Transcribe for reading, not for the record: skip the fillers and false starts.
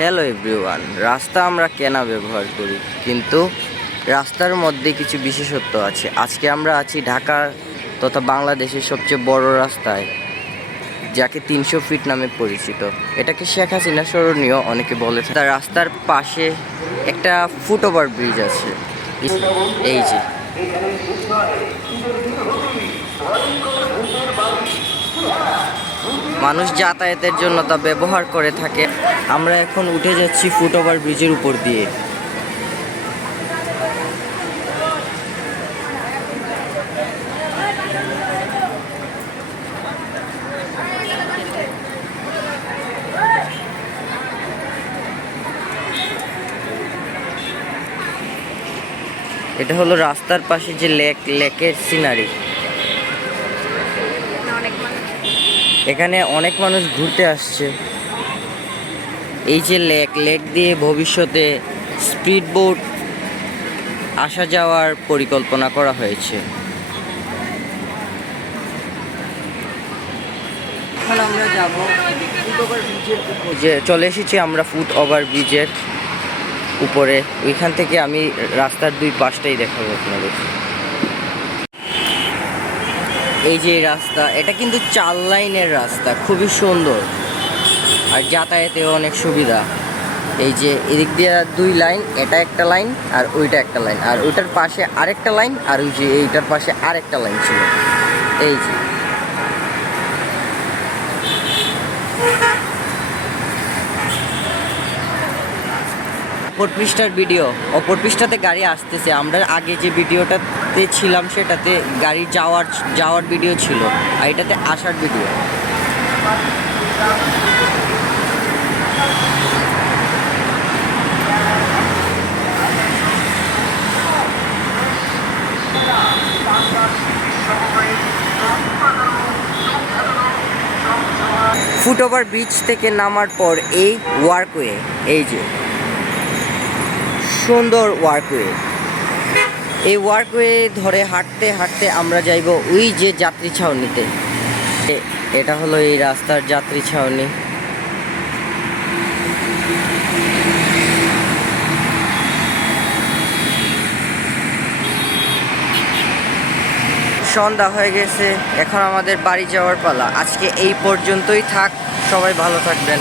Hello everyone, রাস্তা আমরা কেন ব্যবহার করি, কিন্তু রাস্তার মধ্যে কিছু বিশেষত্ব আছে। আজকে আমরা আছি ঢাকার তথা বাংলাদেশের সবচেয়ে বড় রাস্তায়, যাকে 300 ফিট নামে পরিচিত। এটাকে শেখ হাসিনা স্মরণীয় অনেকে বলে। তার রাস্তার পাশে একটা ফুটওভার ব্রিজ আছে, এই যে। মানুষ যাতায়াতের জন্য তা ব্যবহার করে থাকে। আমরা এখন উঠে যাচ্ছি ফুটওভার ব্রিজের উপর দিয়ে। এটা হলো রাস্তার পাশে যে লেকের সিনারি। এখানে অনেক মানুষ ঘুরতে আসছে। এই যে লেক দিয়ে ভবিষ্যতে স্পিড বোট আসা যাওয়ার পরিকল্পনা করা হয়েছে। এখন আমরা যাব ফুটওভার ব্রিজের উপরে। চলে এসেছি আমরা ফুটওভার ব্রিজের উপরে। ওইখান থেকে আমি রাস্তার দুই পাশটাই দেখাবো আপনাদের। এই যে রাস্তা, এটা কিন্তু 4 লাইনের রাস্তা, খুবই সুন্দর আর যাতায়াতেও অনেক সুবিধা। এই যে এদিক দিয়ে 2 লাইন, এটা একটা লাইন আর ওইটা একটা লাইন, আর ওইটার পাশে আরেকটা লাইন, আর ওই যে এইটার পাশে আরেকটা লাইন ছিল। এই যে অপর পৃষ্ঠার ভিডিও, অপর পৃষ্ঠাতে গাড়ি আসতেছে। আমরা আগে যে ভিডিওটাতে ছিলাম সেটাতে গাড়ি যাওয়ার ভিডিও ছিল, আর এটাতে আসার ভিডিও। ফুটওভার ব্রিজ থেকে নামার পর এই ওয়ার্কওয়ে, এই যে সুন্দর ওয়ার্কওয়ে, এই ওয়ার্কওয়ে ধরে হাঁটতে হাঁটতে আমরা যাইব ওই যে যাত্রী ছাউনিতে। এটা হলো এই রাস্তার যাত্রী ছাউনি। সন্ধ্যা হয়ে গেছে, এখন আমাদের বাড়ি যাওয়ার পালা। আজকে এই পর্যন্তই থাক, সবাই ভালো থাকবেন।